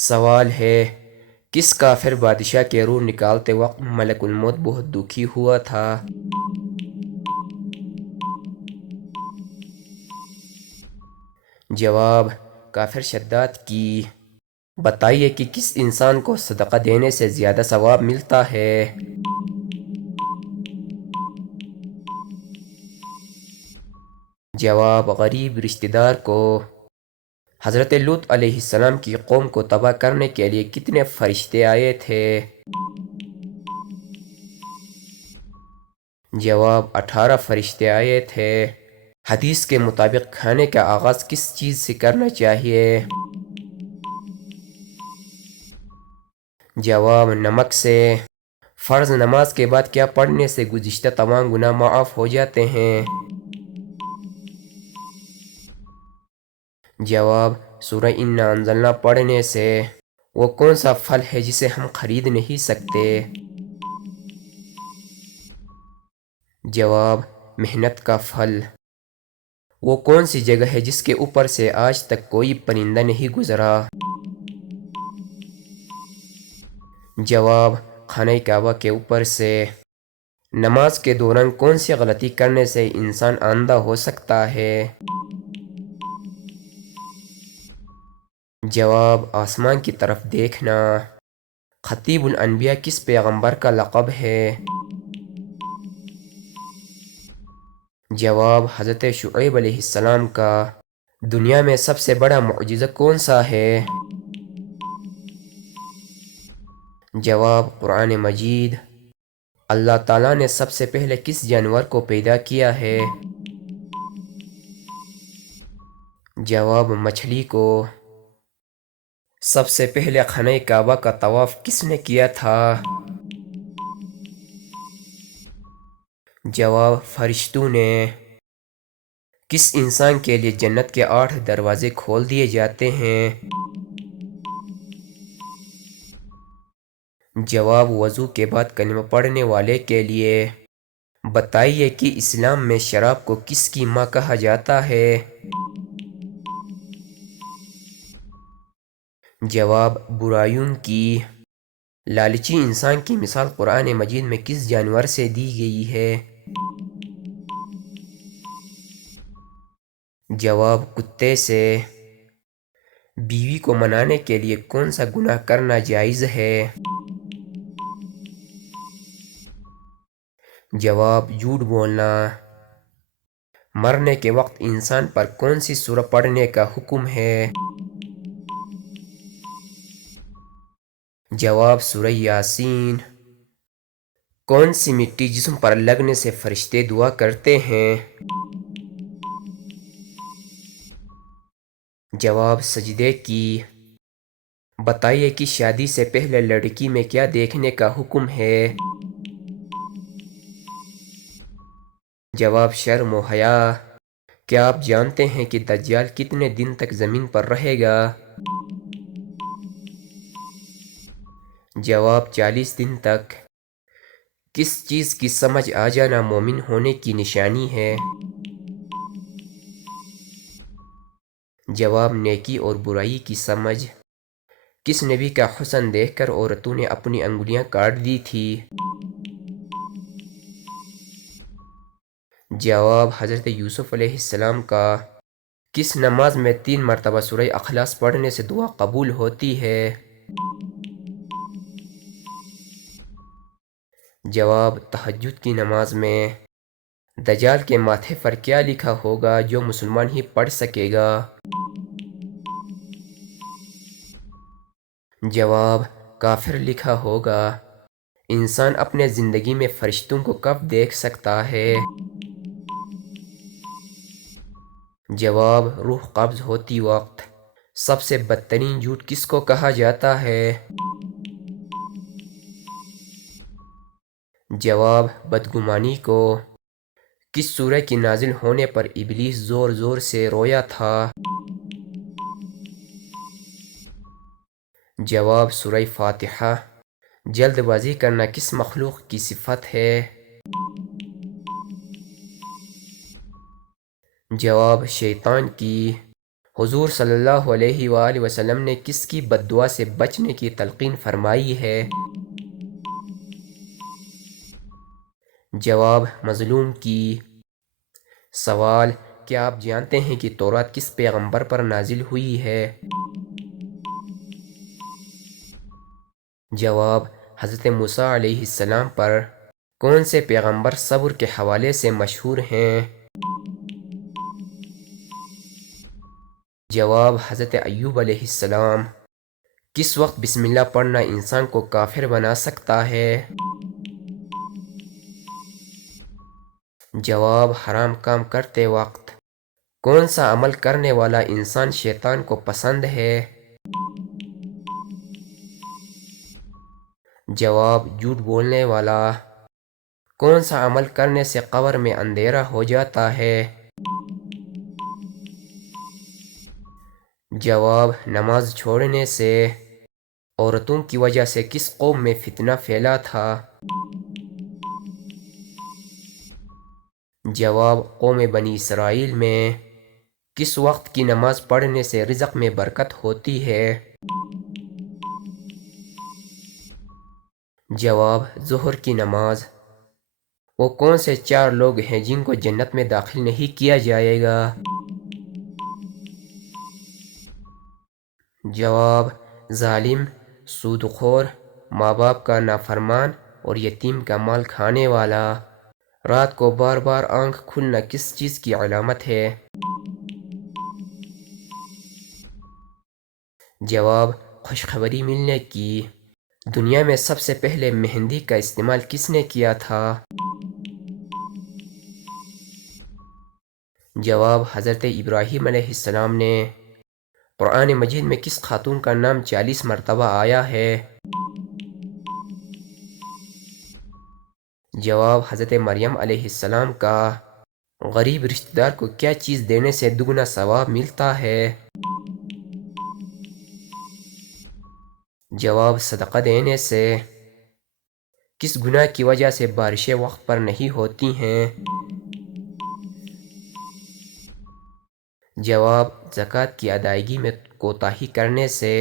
سوال ہے، کس کافر بادشاہ کے روح نکالتے وقت ملک الموت بہت دکھی ہوا تھا؟ جواب، کافر شداد کی۔ بتائیے کہ کس انسان کو صدقہ دینے سے زیادہ ثواب ملتا ہے؟ جواب، غریب رشتہ دار کو۔ حضرت لوط علیہ السلام کی قوم کو تباہ کرنے کے لیے کتنے فرشتے آئے تھے؟ جواب، 18 فرشتے آئے تھے۔ حدیث کے مطابق کھانے کا آغاز کس چیز سے کرنا چاہیے؟ جواب، نمک سے۔ فرض نماز کے بعد کیا پڑھنے سے گزشتہ تمام گناہ معاف ہو جاتے ہیں؟ جواب، سورہ انا انزلنا پڑھنے سے۔ وہ کون سا پھل ہے جسے ہم خرید نہیں سکتے؟ جواب، محنت کا پھل۔ وہ کون سی جگہ ہے جس کے اوپر سے آج تک کوئی پرندہ نہیں گزرا؟ جواب، خانہ کعبہ کے اوپر سے۔ نماز کے دوران کون سی غلطی کرنے سے انسان اندھا ہو سکتا ہے؟ جواب، آسمان کی طرف دیکھنا۔ خطیب الانبیاء کس پیغمبر کا لقب ہے؟ جواب، حضرت شعیب علیہ السلام کا۔ دنیا میں سب سے بڑا معجزہ کون سا ہے؟ جواب، قرآن مجید۔ اللہ تعالیٰ نے سب سے پہلے کس جانور کو پیدا کیا ہے؟ جواب، مچھلی کو۔ سب سے پہلے خانہ کعبہ کا طواف کس نے کیا تھا؟ جواب، فرشتوں نے۔ کس انسان کے لیے جنت کے 8 دروازے کھول دیے جاتے ہیں؟ جواب، وضو کے بعد کلمہ پڑھنے والے کے لیے۔ بتائیے کہ اسلام میں شراب کو کس کی ماں کہا جاتا ہے؟ جواب، برائیوں کی۔ لالچی انسان کی مثال قرآن مجید میں کس جانور سے دی گئی ہے؟ جواب، کتے سے۔ بیوی کو منانے کے لیے کون سا گناہ کرنا جائز ہے؟ جواب، جھوٹ بولنا۔ مرنے کے وقت انسان پر کون سی سورہ پڑھنے کا حکم ہے؟ جواب، سورہ یاسین۔ کون سی مٹی جسم پر لگنے سے فرشتے دعا کرتے ہیں؟ جواب، سجدے کی۔ بتائیے کہ شادی سے پہلے لڑکی میں کیا دیکھنے کا حکم ہے؟ جواب، شرم و حیا۔ کیا آپ جانتے ہیں کہ دجال کتنے دن تک زمین پر رہے گا؟ جواب، 40 دن تک۔ کس چیز کی سمجھ آ جانا مومن ہونے کی نشانی ہے؟ جواب، نیکی اور برائی کی سمجھ۔ کس نبی کا حسن دیکھ کر عورتوں نے اپنی انگلیاں کاٹ دی تھی؟ جواب، حضرت یوسف علیہ السلام کا۔ کس نماز میں 3 مرتبہ سورہ اخلاص پڑھنے سے دعا قبول ہوتی ہے؟ جواب، تہجد کی نماز میں۔ دجال کے ماتھے پر کیا لکھا ہوگا جو مسلمان ہی پڑھ سکے گا؟ جواب، کافر لکھا ہوگا۔ انسان اپنے زندگی میں فرشتوں کو کب دیکھ سکتا ہے؟ جواب، روح قبض ہوتی وقت۔ سب سے بدترین جھوٹ کس کو کہا جاتا ہے؟ جواب، بدگمانی کو۔ کس سورہ کی نازل ہونے پر ابلیس زور زور سے رویا تھا؟ جواب، سورہ فاتحہ۔ جلد بازی کرنا کس مخلوق کی صفت ہے؟ جواب، شیطان کی۔ حضور صلی اللہ علیہ وآلہ وسلم نے کس کی بد دعا سے بچنے کی تلقین فرمائی ہے؟ جواب: مظلوم کی۔ سوال: کیا آپ جانتے ہیں کہ تورات کس پیغمبر پر نازل ہوئی ہے؟ جواب: حضرت موسیٰ علیہ السلام پر۔ کون سے پیغمبر صبر کے حوالے سے مشہور ہیں؟ جواب: حضرت ایوب علیہ السلام۔ کس وقت بسم اللہ پڑھنا انسان کو کافر بنا سکتا ہے؟ جواب: حرام کام کرتے وقت۔ کون سا عمل کرنے والا انسان شیطان کو پسند ہے؟ جواب: جھوٹ بولنے والا۔ کون سا عمل کرنے سے قبر میں اندھیرا ہو جاتا ہے؟ جواب: نماز چھوڑنے سے۔ عورتوں کی وجہ سے کس قوم میں فتنہ پھیلا تھا؟ جواب: قوم بنی اسرائیل میں۔ کس وقت کی نماز پڑھنے سے رزق میں برکت ہوتی ہے؟ جواب: ظہر کی نماز۔ وہ کون سے 4 لوگ ہیں جن کو جنت میں داخل نہیں کیا جائے گا؟ جواب: ظالم، سود خور، ماں باپ کا نافرمان اور یتیم کا مال کھانے والا۔ رات کو بار بار آنکھ کھلنا کس چیز کی علامت ہے؟ جواب: خوشخبری ملنے کی۔ دنیا میں سب سے پہلے مہندی کا استعمال کس نے کیا تھا؟ جواب: حضرت ابراہیم علیہ السلام نے۔ قرآن مجید میں کس خاتون کا نام 40 مرتبہ آیا ہے؟ جواب: حضرت مریم علیہ السلام کا۔ غریب رشتہ دار کو کیا چیز دینے سے دگنا ثواب ملتا ہے؟ جواب: صدقہ دینے سے۔ کس گناہ کی وجہ سے بارشیں وقت پر نہیں ہوتی ہیں؟ جواب: زکوٰۃ کی ادائیگی میں کوتاہی کرنے سے۔